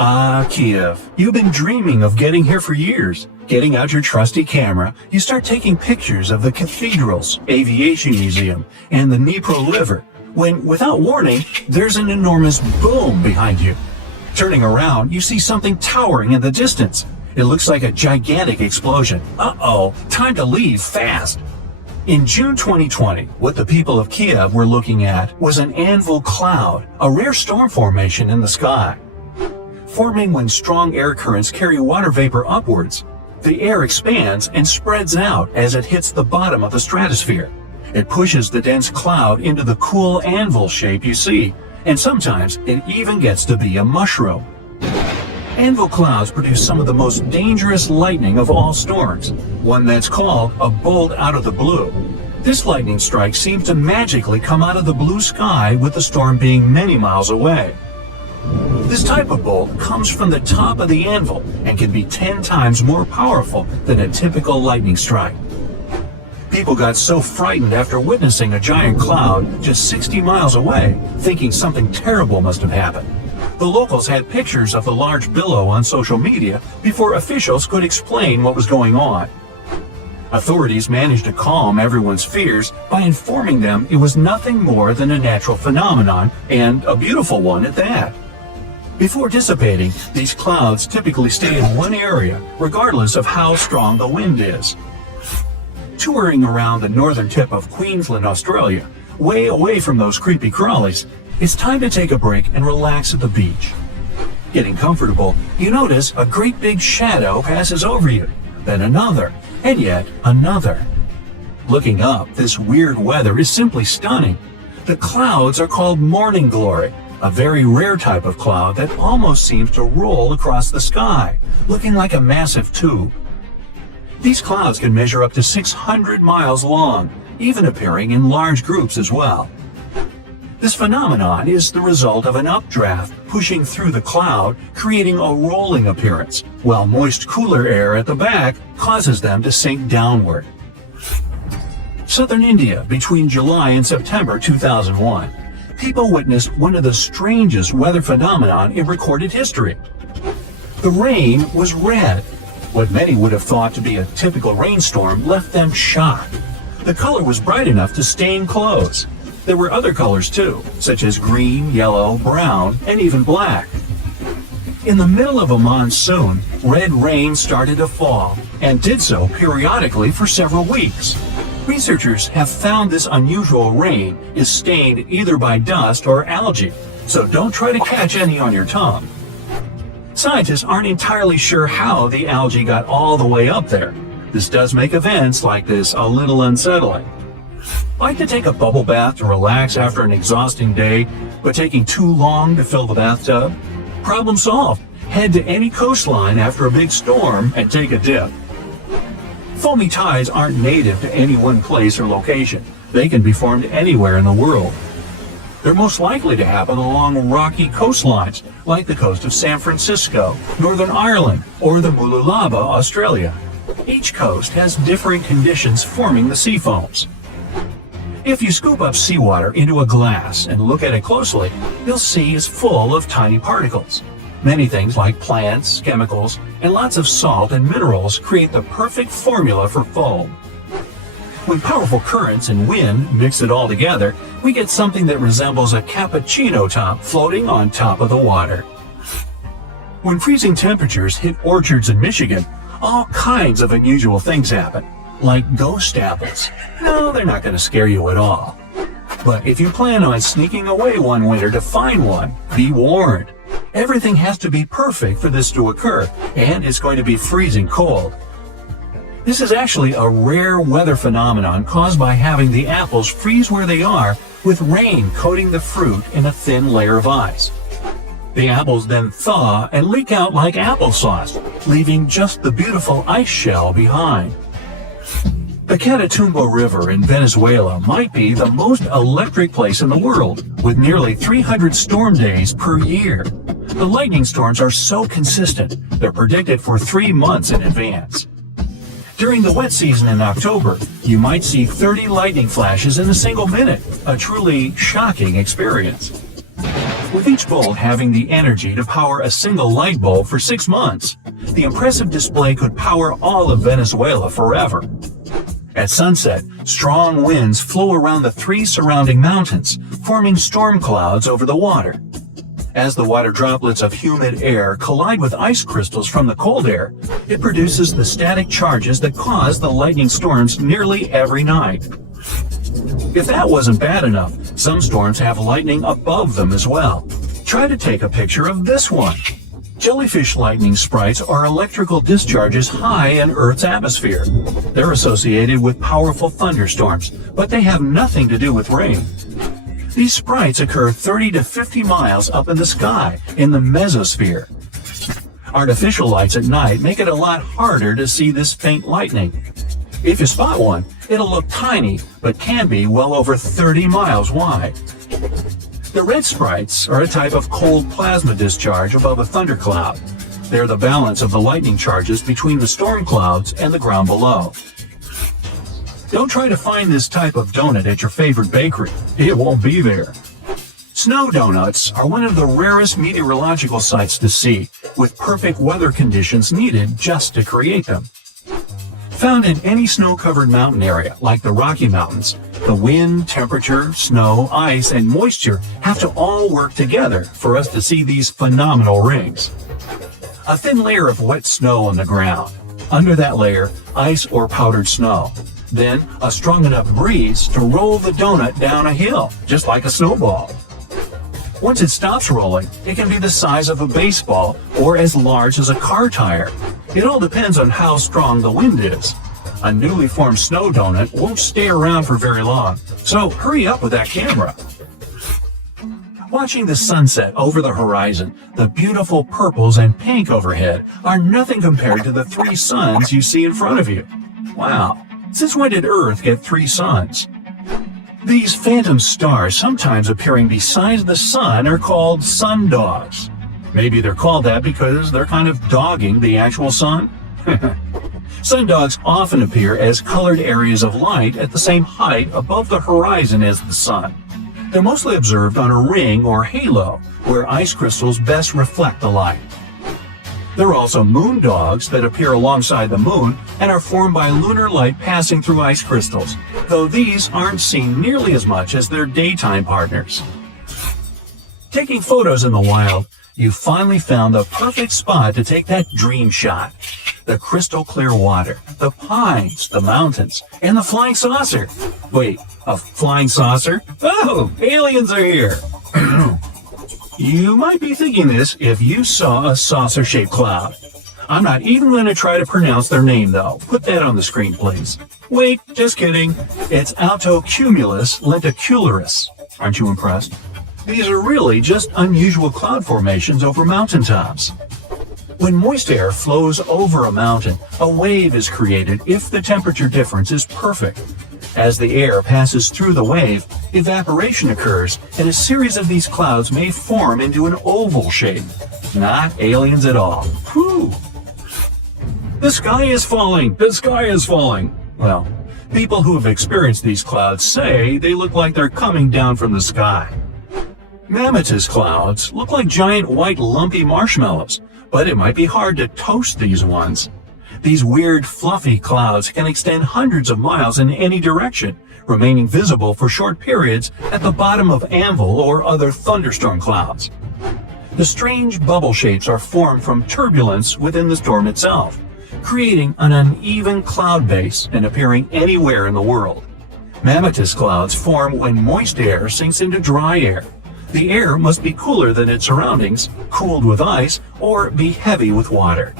Ah, Kiev, you've been dreaming of getting here for years. Getting out your trusty camera, you start taking pictures of the cathedrals, aviation museum, and the Dnipro River, when, without warning, there's an enormous boom behind you. Turning around, you see something towering in the distance. It looks like a gigantic explosion. Uh-oh, time to leave fast. In June 2020, what the people of Kiev were looking at was an anvil cloud, a rare storm formation in the sky. Forming when strong air currents carry water vapor upwards, the air expands and spreads out as it hits the bottom of the stratosphere. It pushes the dense cloud into the cool anvil shape you see, and sometimes it even gets to be a mushroom. Anvil clouds produce some of the most dangerous lightning of all storms, one that's called a bolt out of the blue. This lightning strike seems to magically come out of the blue sky with the storm being many miles away. This type of bolt comes from the top of the anvil and can be 10 times more powerful than a typical lightning strike. People got so frightened after witnessing a giant cloud just 60 miles away, thinking something terrible must have happened. The locals had pictures of the large billow on social media before officials could explain what was going on. Authorities managed to calm everyone's fears by informing them it was nothing more than a natural phenomenon, and a beautiful one at that. Before dissipating, these clouds typically stay in one area, regardless of how strong the wind is. Touring around the northern tip of Queensland, Australia, way away from those creepy crawlies, it's time to take a break and relax at the beach. Getting comfortable, you notice a great big shadow passes over you, then another, and yet another. Looking up, this weird weather is simply stunning. The clouds are called morning glory, a very rare type of cloud that almost seems to roll across the sky, looking like a massive tube. These clouds can measure up to 600 miles long, even appearing in large groups as well. This phenomenon is the result of an updraft pushing through the cloud, creating a rolling appearance, while moist cooler air at the back causes them to sink downward. Southern India, between July and September 2001, people witnessed one of the strangest weather phenomenon in recorded history. The rain was red. What many would have thought to be a typical rainstorm left them shocked. The color was bright enough to stain clothes. There were other colors too, such as green, yellow, brown, and even black. In the middle of a monsoon, red rain started to fall, and did so periodically for several weeks. Researchers have found this unusual rain is stained either by dust or algae, so don't try to catch any on your tongue. Scientists aren't entirely sure how the algae got all the way up there. This does make events like this a little unsettling. Like to take a bubble bath to relax after an exhausting day, but taking too long to fill the bathtub? Problem solved. Head to any coastline after a big storm and take a dip. Foamy tides aren't native to any one place or location. They can be formed anywhere in the world. They're most likely to happen along rocky coastlines, like the coast of San Francisco, Northern Ireland, or the Mululaba, Australia. Each coast has differing conditions forming the sea foams. If you scoop up seawater into a glass and look at it closely, you'll see it's full of tiny particles. Many things like plants, chemicals, and lots of salt and minerals create the perfect formula for foam. When powerful currents and wind mix it all together, we get something that resembles a cappuccino top floating on top of the water. When freezing temperatures hit orchards in Michigan, all kinds of unusual things happen, like ghost apples. No, they're not going to scare you at all. But if you plan on sneaking away one winter to find one, be warned. Everything has to be perfect for this to occur, and it's going to be freezing cold. This is actually a rare weather phenomenon caused by having the apples freeze where they are, with rain coating the fruit in a thin layer of ice. The apples then thaw and leak out like applesauce, leaving just the beautiful ice shell behind. The Catatumbo River in Venezuela might be the most electric place in the world, with nearly 300 storm days per year. The lightning storms are so consistent, they're predicted for 3 months in advance. During the wet season in October, you might see 30 lightning flashes in a single minute, a truly shocking experience. with each bolt having the energy to power a single light bulb for 6 months. The impressive display could power all of Venezuela forever. At sunset, strong winds flow around the 3 surrounding mountains, forming storm clouds over the water. As the water droplets of humid air collide with ice crystals from the cold air, it produces the static charges that cause the lightning storms nearly every night. If that wasn't bad enough, some storms have lightning above them as well. Try to take a picture of this one. Jellyfish lightning sprites are electrical discharges high in Earth's atmosphere. They're associated with powerful thunderstorms, but they have nothing to do with rain. These sprites occur 30 to 50 miles up in the sky, in the mesosphere. Artificial lights at night make it a lot harder to see this faint lightning. If you spot one, it'll look tiny, but can be well over 30 miles wide. The red sprites are a type of cold plasma discharge above a thundercloud. They're the balance of the lightning charges between the storm clouds and the ground below. Don't try to find this type of donut at your favorite bakery. It won't be there. Snow donuts are one of the rarest meteorological sights to see, with perfect weather conditions needed just to create them. Found in any snow-covered mountain area, like the Rocky Mountains, the wind, temperature, snow, ice, and moisture have to all work together for us to see these phenomenal rings. A thin layer of wet snow on the ground. Under that layer, ice or powdered snow. Then, a strong enough breeze to roll the donut down a hill, just like a snowball. Once it stops rolling, it can be the size of a baseball or as large as a car tire. It all depends on how strong the wind is. A newly formed snow donut won't stay around for very long, so hurry up with that camera. Watching the sunset over the horizon, the beautiful purples and pink overhead are nothing compared to the 3 suns you see in front of you. Wow, since when did Earth get 3 suns? These phantom stars sometimes appearing beside the sun are called sundogs. Maybe they're called that because they're kind of dogging the actual sun? Sundogs often appear as colored areas of light at the same height above the horizon as the sun. They're mostly observed on a ring or halo, where ice crystals best reflect the light. There are also moon dogs that appear alongside the moon and are formed by lunar light passing through ice crystals, though these aren't seen nearly as much as their daytime partners. Taking photos in the wild, you finally found the perfect spot to take that dream shot. The crystal clear water, the pines, the mountains, and the flying saucer. Wait, a flying saucer? Oh, aliens are here! You might be thinking this if you saw a saucer-shaped cloud. I'm not even going to try to pronounce their name, though. Put that on the screen, please. Wait, just kidding. It's Altocumulus lenticularis. Aren't you impressed? These are really just unusual cloud formations over mountaintops. When moist air flows over a mountain, a wave is created if the temperature difference is perfect. As the air passes through the wave, evaporation occurs, and a series of these clouds may form into an oval shape. Not aliens at all. Whew! The sky is falling! The sky is falling! Well, people who have experienced these clouds say they look like they're coming down from the sky. Mammatus clouds look like giant white lumpy marshmallows, but it might be hard to toast these ones. These weird fluffy clouds can extend hundreds of miles in any direction, remaining visible for short periods at the bottom of anvil or other thunderstorm clouds. The strange bubble shapes are formed from turbulence within the storm itself, creating an uneven cloud base and appearing anywhere in the world. Mammatus clouds form when moist air sinks into dry air. The air must be cooler than its surroundings, cooled with ice, or be heavy with water.